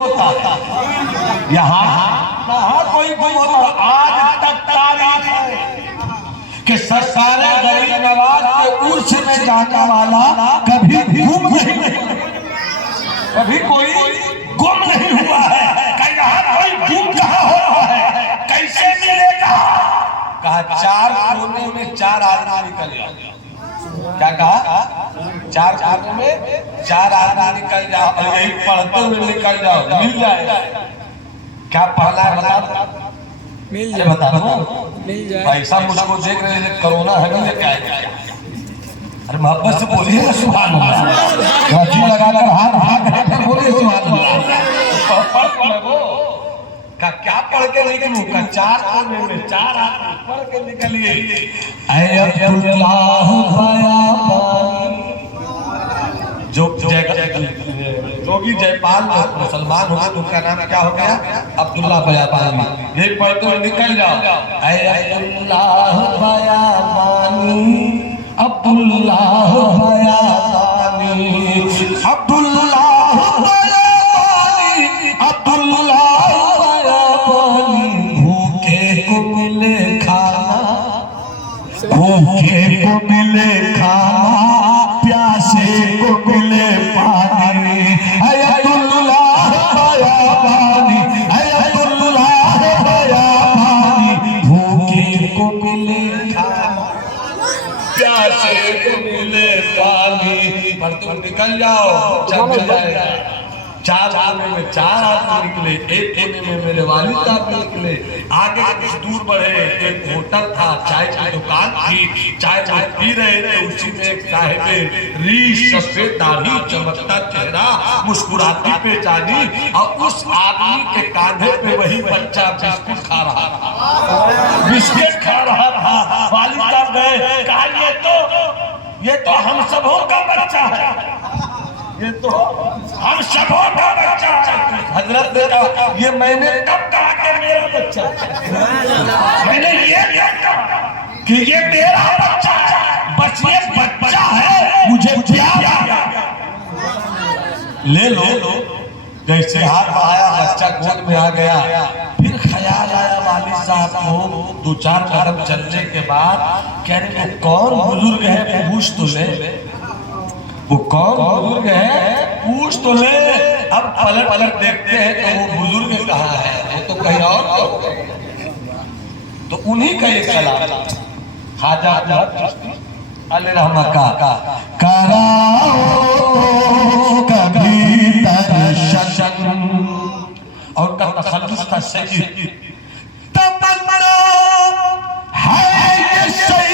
यहाँ कोई आज तक तारीख है कि सरकार गरीब नवाज के उर्स में जाने वाला कभी गुम नहीं, कभी कोई गुम नहीं हुआ है। यहाँ कोई गुम कहाँ हो रहा है, कैसे मिलेगा? कहा चार कोने में चार आदमी निकल जाओ। क्या कहा? चार कोने में चार आदमी निकल जाओ और यही पढ़ते हुए निकल जाओ, मिल जाएगा। क्या पहला है बता? मिल जाए, बता दो मिल जाए। भाई साहब मुझको देख रहे हैं, कोरोना है ना, क्या है? अरे मोहब्बत से बोलिए ना सुभान अल्लाह, गाची लगा कर हाथ बोलिए सुभान अल्लाह। का क्या पढ़ के निकलूं? का चार कोने में चार आदमी पढ़ के निकलिए। ऐ अब्दुल्लाह जोगी जयपाल मुसलमान हो गए तो उनका नाम क्या हो गया? अब्दुल्लाह बयाबानी। यही पढ़ते हुए निकल जाओ। ऐ अब्दुल्लाह बयाबानी, अब्दुल्लाह बयाबानी, अब्दुल्लाह बयाबानी, अब्दुल्लाह बयाबानी। भूखे को मिले खाना, भूखे को मिले खाना, प्यासे को मिले पानी। अब्दुल्लाह बयाबानी, अब्दुल्लाह बयाबानी। भूखे को मिले खाना, प्यासे को मिले पानी। पर तुम निकल जाओ, चल जाएगा। चार कोने में चार आदमी निकले, एक कोने में मेरे वालिद साहब निकले। आगे कुछ दूर बढ़े, एक होटल था, चाय की दुकान थी, चाय पी रहे थे। उसी में एक साहिबे रीश, सफेद दाढ़ी, चमकता चेहरा, मुस्कुराती पेचानी, और उस आदमी के कांधे पे वही बच्चा बिस्कुट खा रहा था, बिस्किट खा रहा था। वालिद साहब गए, कहा ये तो हम सबों का बच्चा है, ये तो हम सबों का बच्चा है। हजरत ने कहा ये मैंने कब कहा कि मेरा बच्चा है? मैंने ये कहा कि ये मेरा बच्चा है, बस ये बच्चा है, मुझे प्यार ले लो। जैसे हाथ बढ़ाया, बच्चा गोद में आ गया। फिर ख्याल आया वालिद साहब को, दो चार कदम चलने के बाद कह रहे वो कौन बुजुर्ग है, पूछ तो ले। वो कौन बुजुर्ग है, पूछ तो ले। अब पलट पलट देखते हैं तो वो बुजुर्ग कहाँ है, वो तो कहीं और। तो उन्हीं का एक कलाम खाजा अल रहमा का कराओ कभी दर्शन, और का तखल्लुस का सही तमन्ना है ये सही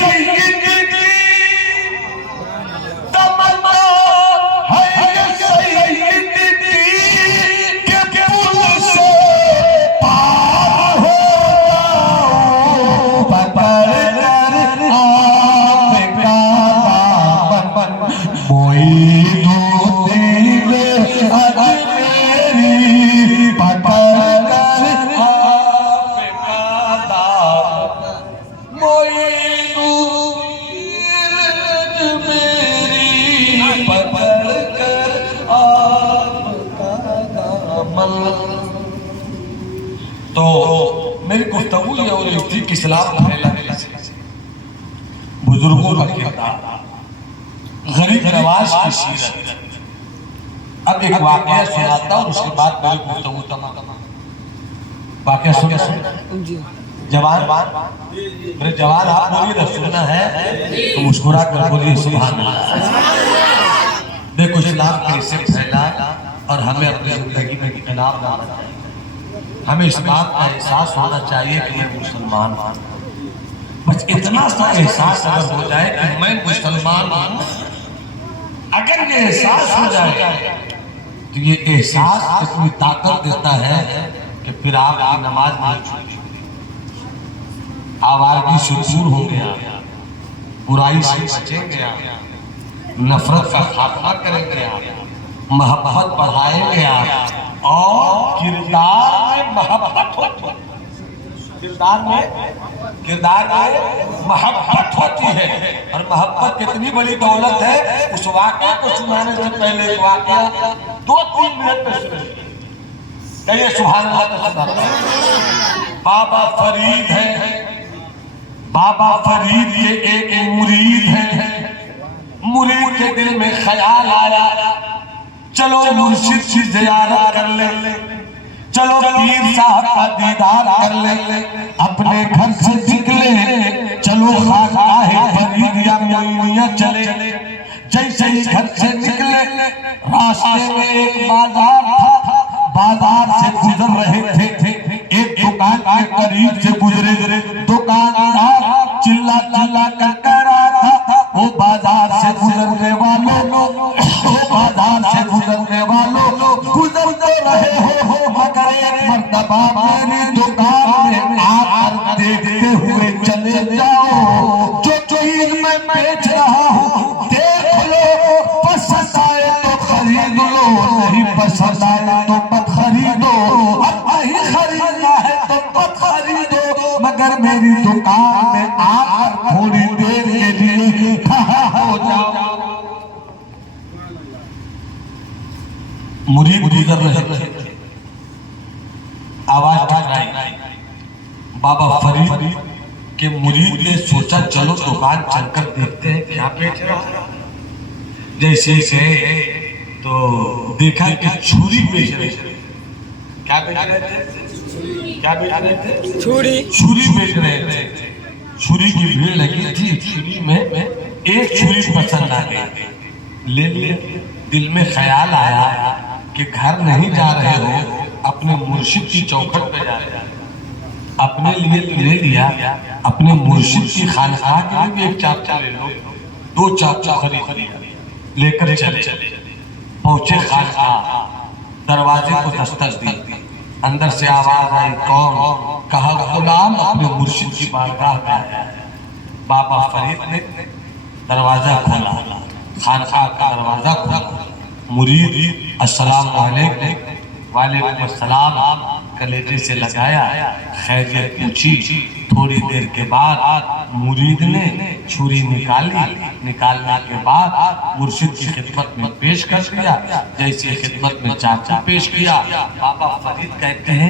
तो मेरी गुफ्तगू ये हो रही थी कि इस्लाम फैलाने से बुजुर्गों का किरदार, गरीब नवाज की सीरत। अब एक वाकया सुनाता हूँ, उसके बाद मेरी गुफ्तगू तमाम। वाकया सुनिए। जवान मेरे जवान, आप बोलिए ना, सुनना है तो मुस्कुरा कर बोलिए सुभान अल्लाह। देखो इस्लाम कैसे फैला और हमें अपनी जिंदगी में इनाम लाना चाहिए। हमें इस बात का एहसास होना चाहिए कि मैं मुसलमान हूं। बस इतना सा एहसास अगर हो जाए कि मैं मुसलमान हूं, अगर ये एहसास हो जाए तो ये एहसास इतनी ताकत देता है कि फिर आप नमाज में आवाज़ी से दूर हो गया, बुराई से बचेंगे, नफरत का खात्मा करेंगे, मोहब्बत बढ़ाएंगे और किरदार में मोहब्बत होती है। किरदार में मोहब्बत होती है। और मोहब्बत कितनी बड़ी दौलत है, उस वाक़या को सुनाने से पहले एक वाक़या 2-3 मिनट में सुनिए। कहिए सुभान अल्लाह तो सुना। बाबा फरीद है, बाबा फरीद के एक मुरीद है। मुरीद के दिल में ख्याल आया, चलो मुर्शिद की ज़ियारत कर ले, चलो पीर साहब का दीदार कर ले। अपने घर से निकले, चलो खानकाहे फरीद या मोइनिया चले। जैसे ही घर से निकले, रास्ते में एक बाजार था, बाजार से गुजर रहे थे। एक दुकान के करीब से गुजरे, दुकानदार चिल्ला चिल्ला कर कह रहा था, वो बाजार से गुजरने वालों, वो बाजार से गुजरने वालों, गुजर तो रहे हो मगर एक मर्तबा मेरी दुकान में आकर देखते हुए चले जाओ। जो चीज मैं बेच रहा हूँ देख लो, पसंद आए तो खरीद लो, नहीं पसंद आए तो मत खरीदो। अब नहीं खरीदना है तो मत खरीदो, मगर मेरी दुकान में आकर थोड़ी देर के लिए खड़ा हो जाओ। मुरीद गुजर रहे थे, आवाज टकराई। बाबा फरीद के मुरीद ने सोचा चलो दुकान चलकर देखते हैं क्या बेच रहा है। जैसे से तो देखा कि छुरी बेच रहे थे। क्या बेच रहे थे? क्या बेच रहे थे? छुरी। छुरी बेच रहे थे। छुरी की भीड़ लगी थी। छुरी में एक छुरी पसंद आ गई, ले लिए। दिल में ख्याल आया कि घर नहीं जा रहे हो, अपने मुर्शिद की चौखट पे जा रहे हो। अपने लिए ले लिया, अपने मुर्शिद की खानकाह के लिए भी एक चापचा ले लो। 2 चापचा खरीद लेकर चले। पहुंचे खानकाह, दरवाजे को दस्तक दी। अंदर से आवाज आई, कौन? कहा गुलाम अपने मुर्शिद की बारगाह में आया है। बाबा फरीद ने दरवाजा खोला, खानकाह का दरवाजा खोला। मुरीद अस्सलाम वालेकुम अस्सलाम कलेजे से लगाया, खैरियत पूछी। थोड़ी देर के बाद मुरीद ने छुरी निकाली। निकालने के बाद मुर्शिद की खिदमत में पेश कर दिया। जैसे खिदमत में चाचा पेश किया, बाबा फरीद कहते हैं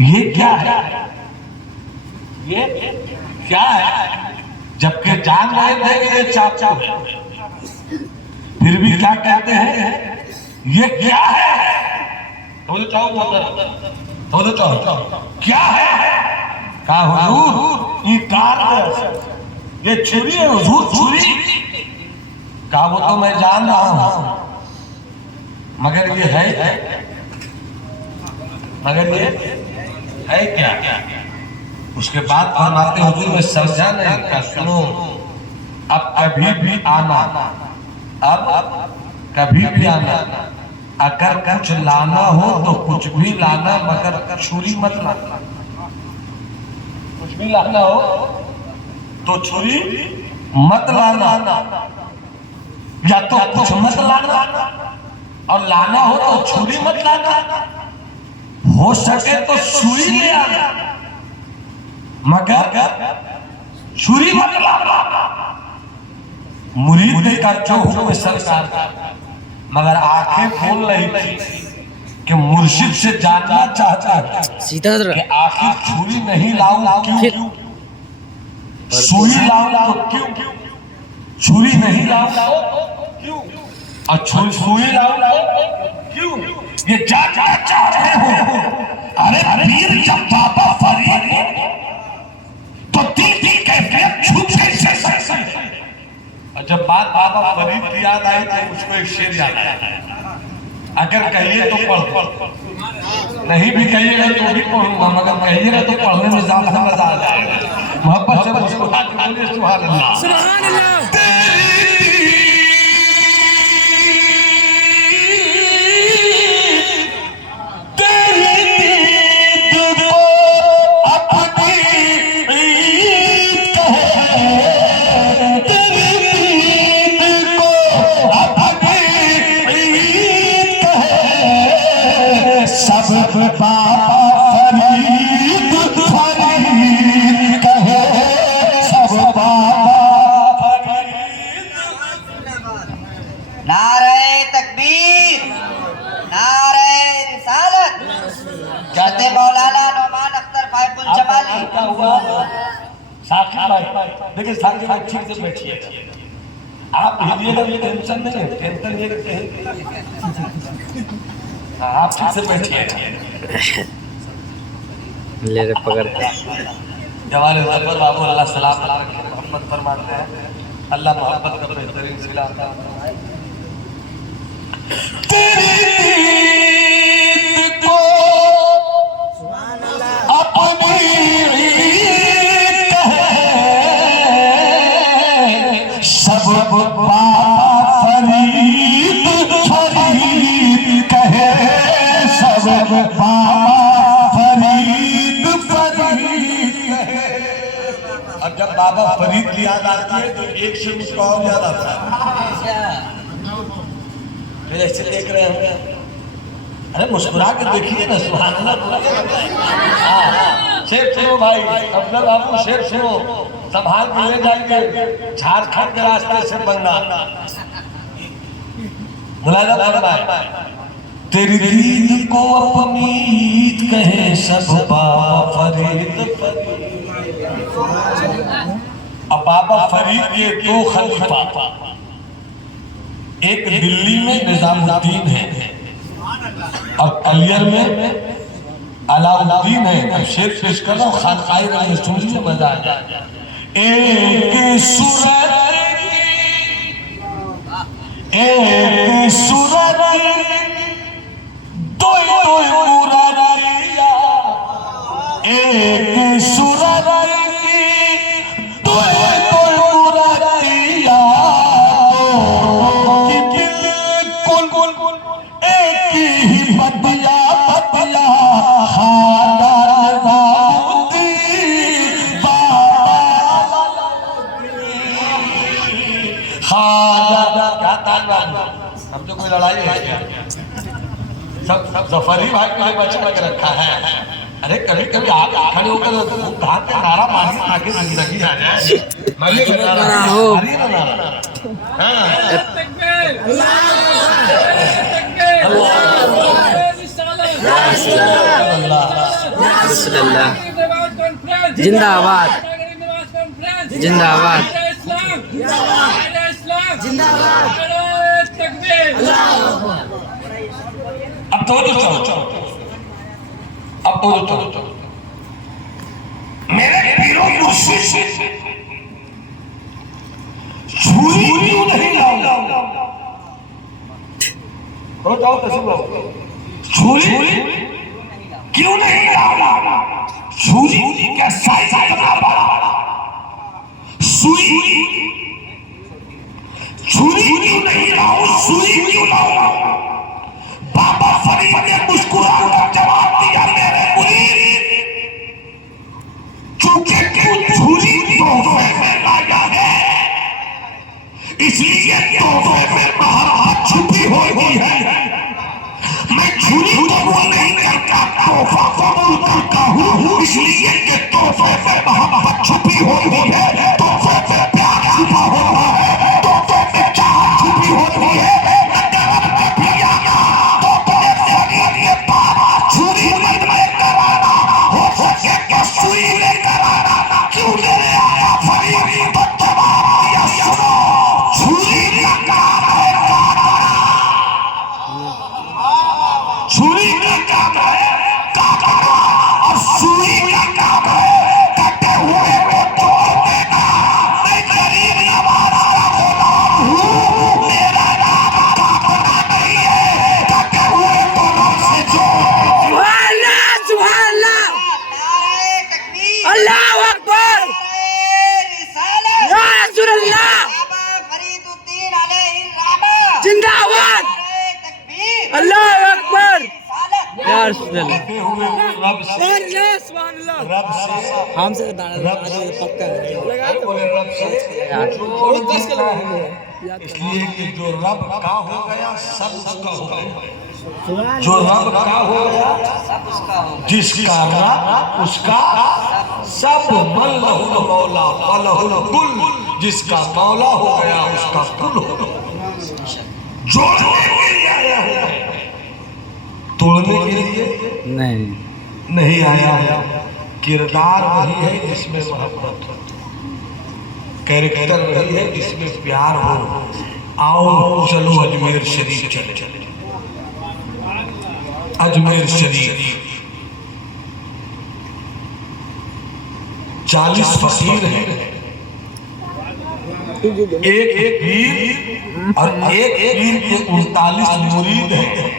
ये क्या है? ये क्या है? जबकि जान रहे थे ये चाचा, फिर भी क्या कहते हैं? ये क्या है? तो क्या है? कहा हुजूर ये कार है, ये छुरी है हुजूर, छुरी। कहा वो तो मैं जान रहा हूं, मगर ये है, मगर ये है क्या? उसके बाद फरमाते हुजूर मैं समझा नहीं। का सुनो, अब कभी भी आना, अब कभी भी आना, अगर कुछ लाना हो तो कुछ भी लाना, मगर छुरी मत लाना। कुछ भी लाना हो तो छुरी मत लाना, या तो कुछ मत लाना और लाना हो तो छुरी मत लाना। हो सके तो सुई ले आना, मगर छुरी मत लाना। मुरीद ने का जो हुक्म सरकार, मगर आंखें खोल रही थी कि मुर्शिद से जानना चाहता है सीधा कि आखिर छुरी नहीं लाऊं क्यों, सुई लाऊं तो क्यों, छुरी नहीं लाऊं क्यों, और सुई लाऊं क्यों, ये जानना चाह रहे हो। अरे पीर जब बाबा फरीद तो दिल की कैफियत छूट कैसे? और जब बात बाबा फरीद की याद आई तो उसको एक शेर याद आया, अगर कहिए तो पढ़, नहीं भी कहिएगा तो भी पढ़ूंगा, मगर कहिएगा तो पढ़ने में ज्यादा मजा आ जाएगा। मोहब्बत से उसको बोलिए सुभान अल्लाह, सुभान अल्लाह। हजरत मौलाना नौमान अख्तर फायकुल जमाली। क्या हुआ साक्षी भाई? देखिए साक्षी भाई ठीक से बैठिए, आप हिलिएगा भी टेंशन नहीं है, टेंशन ये आप ठीक से बैठिए। ले रे पकड़ते जवान ज़फर बाबू अल्लाह सलाम मोहम्मद फरमाते हैं, अल्लाह मोहब्बत का बेहतरीन सिला आता है। तेरी ईद को अपनी ईद कहे सब फरीद फरीद कहे सब फरीद फरीद कहे। और जब बाबा फरीद की याद आती है तो एक से उसका और याद आता है। ऐसे देख रहे हैं, अरे मुस्कुरा के देखिए ना, सुभान अल्लाह। शेर सुनो भाई, अफजल बाबू शेर सुनो, संभाल के ले जाएंगे झारखंड के रास्ते से बंगाल। मुलाजा फरमाए, तेरी ईद को अपनी ईद कहे सब बाबा फरीद फरीद। अब बाबा फरीद के दो खलीफा, एक दिल्ली में निजामुद्दीन है और कलियर में अलाउद्दीन है। अब शेर पेश कर रहा हूँ, खानकाई रहे, सुन लीजिए मजा आ जाए। एक सूरत दो मुरारिया, एक सूरत दो मुरारिया, बिल्कुल एक ही बतिया बतिया हम तो कोई लड़ाई है क्या? सब जफरी भाई को बचा के रखा है। अरे कभी कभी आप खड़े होकर कहा पे नारा मारिए ताकि जिंदगी आ जाए। मारिए नारा, मारिए ना नारा। हाँ जिंदाबाद जिंदाबाद अब तो मेरे पीरों मुर्शिद छुरी क्यों नहीं लाऊं? छुरी क्यों नहीं लाऊं? छुरी का साइज कितना बड़ा, सुई छुरी क्यों नहीं लाऊं? सुई क्यों लाऊं? बाबा फरीद ने मुस्कुरा कर जवाब दिया, मेरे मुरीद चूंकि तू छुरी तोहफे में लाया है, इसलिए तोहफे में महारत छुपी हुई है। मैं छुरी कबूल नहीं करता, तोहफा कबूल करता हूँ, इसलिए कि तोहफे में मोहब्बत छुपी हुई है, तोहफे में प्यार छुपा हुआ है, तोहफे में चाहत छुपी हुई है। छुरी का काम है काटना और सुई का काम है कटे हुए को तोड़ देना। मैं गरीब नवाज का गुलाम हूँ, मेरा नाम काटना नहीं है, कटे हुए तोड़ों से जोड़। अल्लाह अकबर, या रसूल अल्लाह, जिंदाबाद, अल्लाह अकबर, या रसूल अल्लाह। हमसे पक्का इसलिए कि जो रब का हो गया सब उसका हो गया, जो रब का हो गया सब उसका हो, जिसका रब उसका सब। मल्लहुल मौला वलहुल कुल, जिसका मौला हो गया उसका कुल हो गया। जोड़ने के लिए आया हूं, तोड़ने के लिए नहीं। नहीं आया, किरदार वही है जिसमें मोहब्बत हो, कैरेक्टर वही है जिसमें प्यार हो। आओ चलो अजमेर शरीफ चले, अजमेर शरीफ 40 फकीर हैं, एक पीर और एक पीर के 39 मुरीद हैं।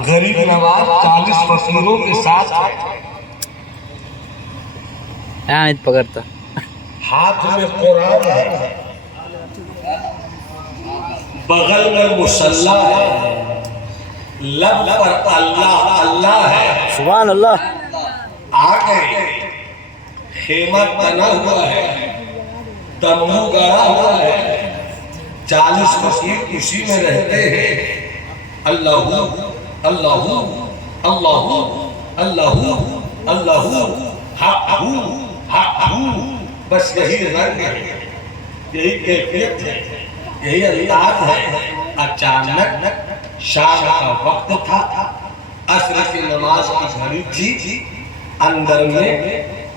गरीब नवाज 40 फकीरों के साथ पकड़ता, हाथ में कुरान है, बगल में मुसल्ला है, लब पर अल्लाह अल्लाह है। सुभान अल्लाह। आ गए, खेमा बना हुआ है, तंबू गड़ा हुआ है, 40 फकीर उसी में रहते हैं। अल्लाहू अल्लाहू अल्लाहू अल्लाहू अल्लाहू हक़हू हक़हू, बस यही रंग है, यही कैफियत है, यही अंदाज है। अचानक शाम का वक्त था, असर की नमाज की घड़ी थी, अंदर में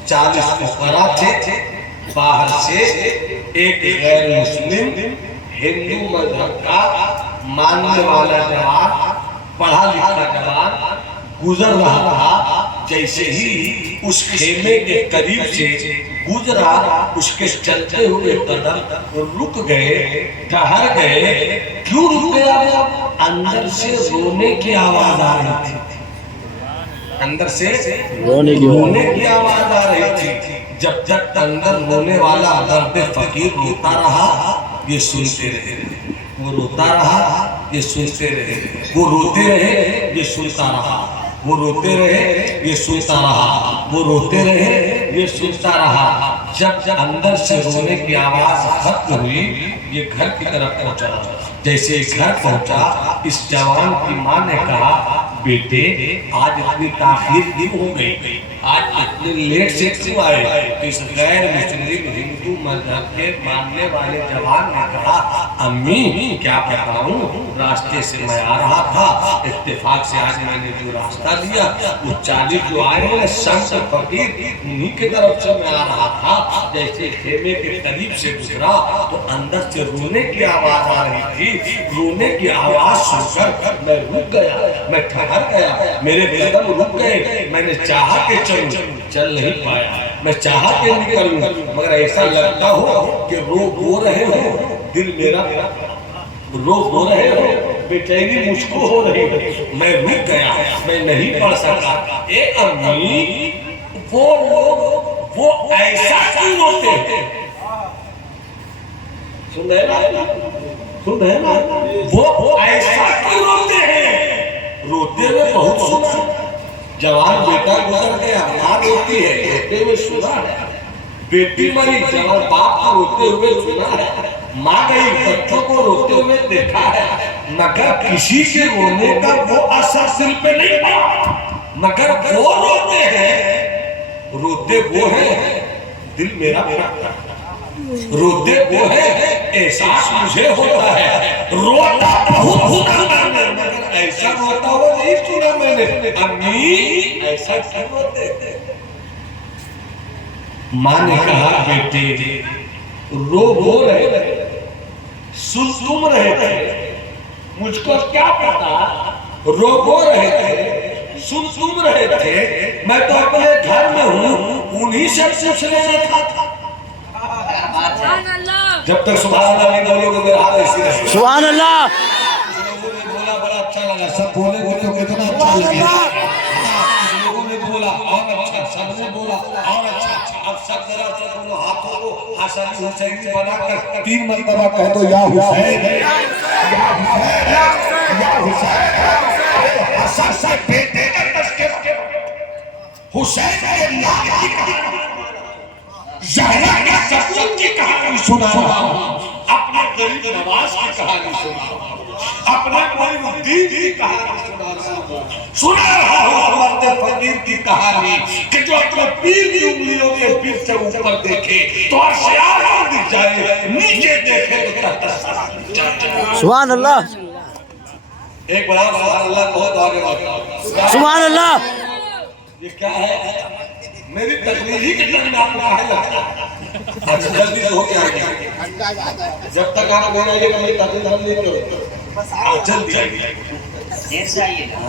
40 फुकरा थे, बाहर से एक गैर मुस्लिम हिंदू मजहब का मानने वाला जवान, पढ़ा लिखा जवान गुजर रहा था। जैसे ही उस खेमे के करीब से गुजरा, उसके चलते हुए कदम रुक गए, ठहर गए। क्यों रुक गया? अंदर से रोने की आवाज आ रही थी, अंदर से रोने की आवाज आ रही थी। जब तक अंदर रोने वाला दर्द फकीर रोता रहा, ये सुनते रहे, वो रोता रहा, ये सुनते रहे, वो रोते रहे, ये सुनता रहा, वो रोते रहे, ये सुनता रहा, वो रोते रहे, ये सुनता रहा। जब अंदर से रोने की आवाज खत्म हुई, ये घर की तरफ पहुंचा। जैसे घर पहुंचा, इस जवान की मां ने कहा, बेटे आज इतनी ताखीर क्यों हो गई, आज इतने लेट से क्यों आए? इस गैर मुस्लिम हिंदू मजहब के मानने वाले जवान ने कहा, अम्मी क्या बताऊं, रास्ते से मैं आ रहा था, इत्तेफाक से आज मैंने जो रास्ता लिया, वो 40 जो आए हैं संत फकीर, उन्हीं के तरफ से मैं आ रहा था। जैसे खेमे के करीब से गुजरा तो अंदर से रोने की आवाज आ रही थी। रोने की आवाज सुनकर मैं रुक गया, मैं ठहर गया, मेरे कदम रुक गए। मैंने चाहा के चलूं, चल नहीं पाया, मैं चाहा के निकलूं, मगर ऐसा लगता हो कि रो रहे हो, दिल मेरा रो रहे हो, बेचैनी मुझको हो रही है। मैं रुक गया, मैं नहीं पढ़ सका। ए अम्मी, वो लोग वो ऐसा क्यों रोते हैं? सुन रहे ना, सुन रहे ना, वो ऐसा क्यों रोते हैं? रोते हुए बहुत सुना, जवान बेटा गुजर गया, माँ रोती है, रोते हुए सुना है, बेटी मरी, जवान बाप को रोते हुए सुना है, माँ गई, बच्चों को रोते हुए देखा है, मगर किसी के रोने का वो असर दिल पे नहीं पड़ा। मगर वो रोते हैं, रोते वो है, दिल मेरा रोते वो है, एहसास मुझे होता है, रोता बहुत होता है, मगर ऐसा रोता हुआ नहीं सुना मैंने। अम्मी ऐसा क्यों रोते हैं? माँ ने कहा, बेटे रो रहे, सुन तुम रहे थे, मुझको क्या पता, रो रहे थे, सुन तुम रहे थे, मैं तो अपने घर में हूँ, उन्हीं से पूछ लेना था। जब तक सुभान अल्लाह नहीं बोलोगे मेरा हाल ऐसी रहेगा। सुभान अल्लाह। बोला बड़ा अच्छा लगा, सब बोले तो कितना अच्छा लगा। लोगों ने बोला और अच्छा, सबने बोला और अच्छा। अब सब जरा से दोनों हाथों को हसन हुसैनी बनाकर 3 मरतबा कह दो, या हुसैन या हुसैन या हुसैन। हसन से बेटे का तस्करा, हुसैन के नाम की कहानी, ज़हरा के सपूत की कहानी सुना रहा हूँ, अपने गरीब नवाज की कहानी सुना रहा हूँ, अपने मोइनुद्दीन की कहानी सुना रहा हूँ, मर्द फकीर की कहानी कि जो अपने पीर की उंगलियों के पीर से ऊपर देखे तो आसमान दिख जाए, नीचे देखे तो तख्त। सुभान अल्लाह। एक बड़ा सुभान अल्लाह बहुत आगे बढ़ा। सुभान अल्लाह। ये क्या है? मेरी तकलीफ ही के टाइम में आपको काहे लगता है? अच्छा जल्दी से हो जाएगा। जब तक आप बोल रहे हैं कि ताकि हम नहीं करो, जल्दी आइए, देर से आइएगा।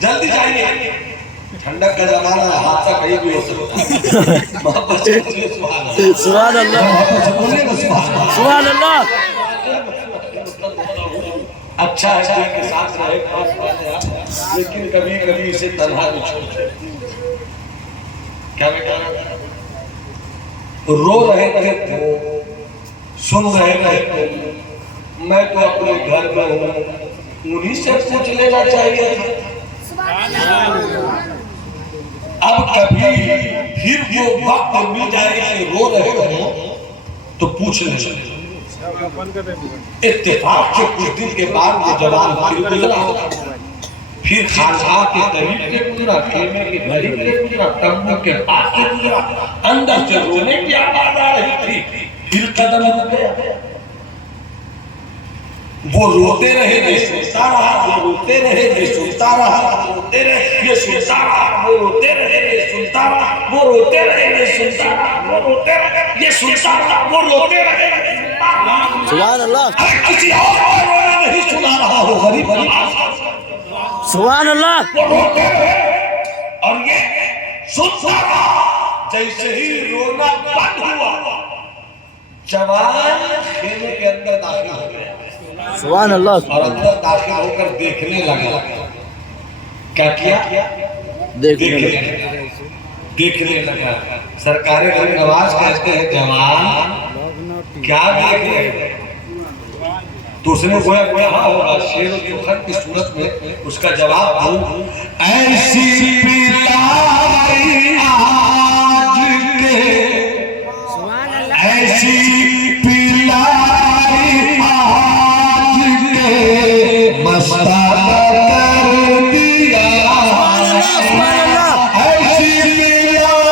जल्दी जाइए। ठंडक का जमाना है, हादसा कहीं भी हो सकता है। मोहब्बत से बोलिए सुभान अल्लाह। सुभान अल्लाह, मोहब्बत से बोलिए ना सुभान अल्लाह। सुभान अल्लाह। अच्छा है कि के साथ रहे, लेकिन कभी कभी इसे तन्हा भी छोड़ दे। क्या मैं कह रहा था? रो रहे थे तो, सुन रहे थे तो, मैं तो अपने घर में हूँ, उन्हीं से पूछ लेना चाहिए था। अब कभी फिर वो वक्त मिल जाए कि रो रहे हो तो पूछ ले। इत्तेफाक के कुछ दिन के बाद वो जवान फिर गुजरा, फिर खानसा के करीब से गुजरा, खेमे के करीब से गुजरा, तंबू के पास से गुजरा, अंदर से रोने की आवाज आ रही थी, फिर कदम रुक गया। वो रोते रहे, ये सुनता रहा, वो रोते रहे, ये सुनता रहा, वो रोते रहे, ये सुनता रहा, वो रोते रहे, ये सुनता रहा, वो रोते रहे, ये सुनता रहा, वो रोते रहे, ये सुनता रहा, वो रोते रहे। सुभान अल्लाह, किसी और रोना नहीं सुना रहा हो, गरीब सुभान अल्लाह। वो रोते रहे और ये सुनता रहा। जैसे ही रोना बंद हुआ, जवान खेमे के अंदर दाखिल हो गया। सुभान अल्लाह। और अंदर दाखिल होकर देखने लगा। क्या किया? देखने लगा। सरकारे नवाज कहते हैं जवान क्या देख रहे? तो उसने गोया गोया हाँ होगा, शेर जोखर की सूरत में उसका जवाब दूं, ऐसी पिलाई आज के, ऐसी पिलाई आज के मस्ताना कर दिया, ऐसी पिलाई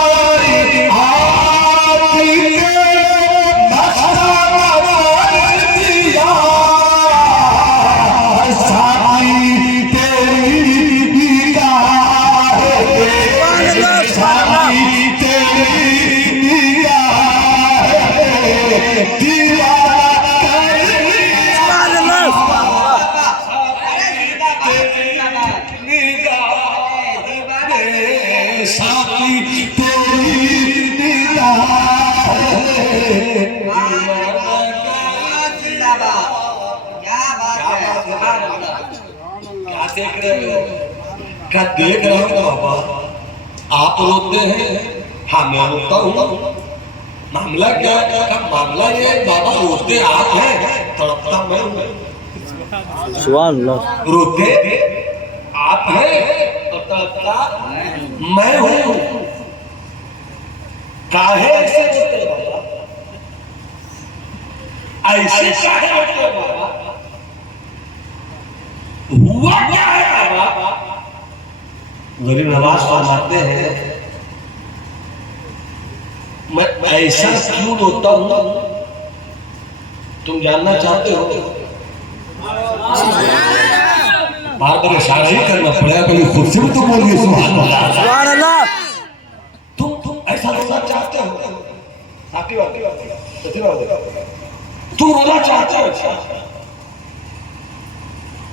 आज के मस्ताना कर दिया, साकी तेरी निगाह है, साकी तेरी निगाह है, दीवार साकी तेरी निगाह क्या बात है? क्या देख रहे हो? क्या देख रहे हो बाबा? आप रोते हैं, हाँ मैं रोता हूँ। मामला क्या है? का मामला ये है, बाबा रोते आप हैं, तड़पता मैं हूँ। सुभान अल्लाह। रोते आप हैं और तड़पता मैं हूँ। काहे ऐसे रोते बाबा? ऐसे काहे रोते बाबा? हुआ क्या है बाबा? गरीब नवाज फरमाते हैं, मैं ऐसा क्यों रोता हूं? तुम जानना चाहते हो? बार बार इशारा ही करना पड़ेगा, कभी खुद से भी तो बोलिए सुभान अल्लाह। सुभान अल्लाह। तुम ऐसा रोना चाहते हो? साथी बात, सच्ची बात, तुम रोना चाहते हो?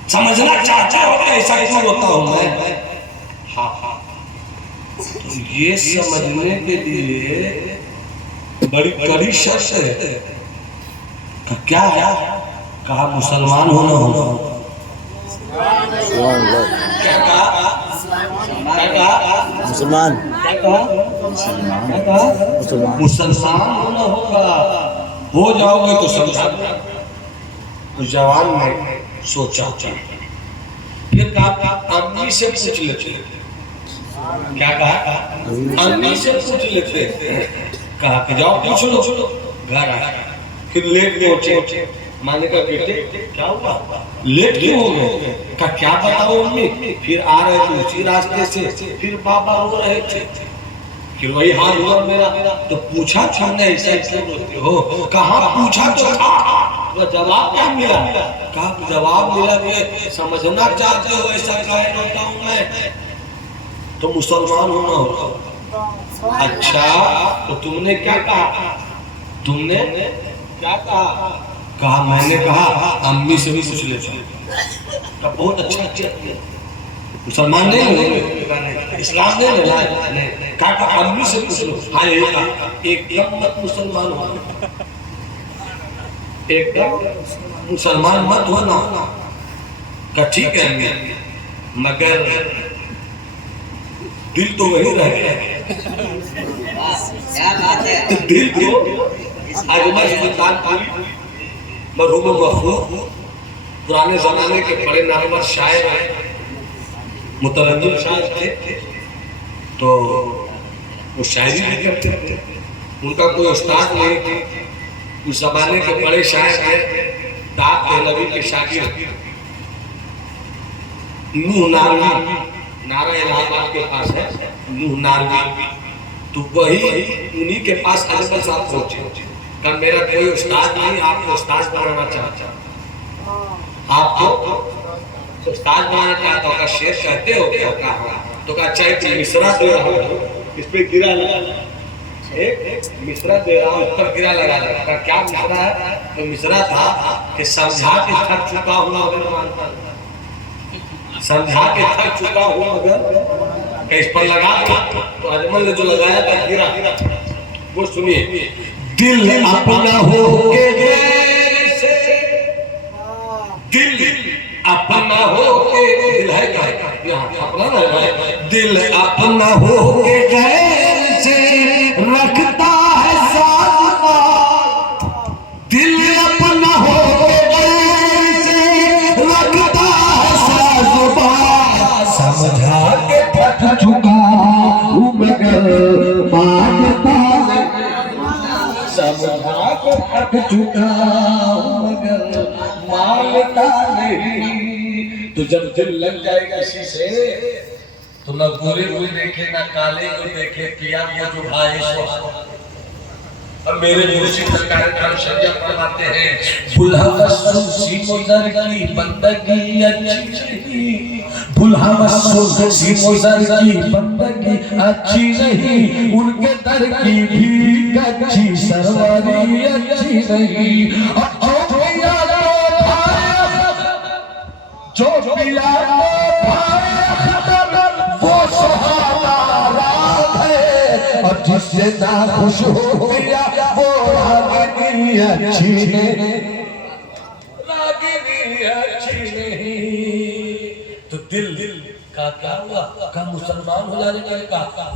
समझना चाहते हो कि ऐसा क्यों रोता हूं मैं? हाँ, तो ये समझने के लिए बड़ी कड़ी शर्त है। क्या है? कहा मुसलमान होना होगा। सुभान अल्लाह। क्या कहा? क्या कहा? मुसलमान। क्या कहा? मुसलमान होना होगा। हो जाओगे तो समझा। तो जवान ने सोचा, फिर कहा अम्मी से पूछ लेते। क्या कहा? अम्मी से पूछ लेते। कहा कि जाओ पूछ लो। घर आया, फिर लेट पहुंचे। माने का बेटे क्या हुआ, लेट क्यों हो गए? का क्या बताओ अम्मी? फिर आ रहे थे उसी रास्ते से, फिर पापा रो रहे थे, फिर वही हाल हुआ मेरा। तो पूछा तुमने ऐसा क्यों रोते हो? कहाँ पूछा तो था, तो जवाब क्या मिला? कहा जवाब मिला कि समझना चाहते हो ऐसा काहे रोता हूँ मैं? तो मुसलमान होना होगा। अच्छा, तो तुमने क्या कहा? तुमने क्या कहा? कहा मैंने कहा अम्मी से भी पूछ ले। तो बहुत अच्छा मुसलमान नहीं हो, इस्लाम नहीं लेना है। कहा अम्मी से पूछ लो। हाँ ये कहा एकदम मत मुसलमान हो, एकदम मुसलमान मत हो ना। कहा ठीक है अम्मी, मगर दिल तो वही रह गया। क्या बात है। दिल तो अजमल सुल्तानपुरी मरहूम गफूर पुराने जमाने के बड़े नामवर शायर मुतरद्दिद शायर थे, तो वो शायरी भी करते थे। उनका कोई उस्ताद नहीं थे। उस जमाने के बड़े शायर थे दाद देहलवी के शागिर्द नूह नारवी, नारा इलाहाबाद के पास है नूह नारवी। तो वही उन्हीं के पास अजमल साहब पहुंचे। कहा मेरा कोई उस्ताद नहीं, आपको उस्ताद बनाना चाहता हूं। आपको उस्ताद बनाना चाहता हूं। का शेर कहते हो क्या? कहा तो कहा अच्छा एक मिसरा दे रहा हूं, इस पे गिरा लगा, एक मिसरा दे रहा हूं, इस पर गिरा लगा। कहा क्या मिसरा है? तो मिसरा था कि समझा के थक चुका हूं मगर मानता, समझा के थक चुका हूं मगर इस पर लगा। तो अजमल ने जो लगाया था गिरा, वो सुनिए। दिल अपना हो के गैर से, दिल अपना हो के, दिल है क्या यहाँ अपना है, दिल अपना हो के गैर से रखता है साथ, दिल अपना हो के गैर से रखता है साथ, समझा के थक चुका हूँ मगर मानता, समझा के थक चुका हूँ मगर मानता नहीं। तो जब दिल लग जाएगा किसी से तो न गोरे को देखे न काले को देखे, किया वो जो भाई सो। अब मेरे मुर्शिद सरकार काम शरिया फरमाते हैं बुल्हा सुसी मोजर की बंदगी अच्छी, बुल्हा सुसी मोजर की बंदगी अच्छी नहीं, उनके दर की भी अच्छी सरवारी अच्छी नहीं। जो पिया वो सुहाना रात है, और जिससे ना खुश हो पिया वो रागिनी अच्छी नहीं, रागिनी अच्छी नहीं। तो दिल का क्या हुआ? का मुसलमान हो जाने का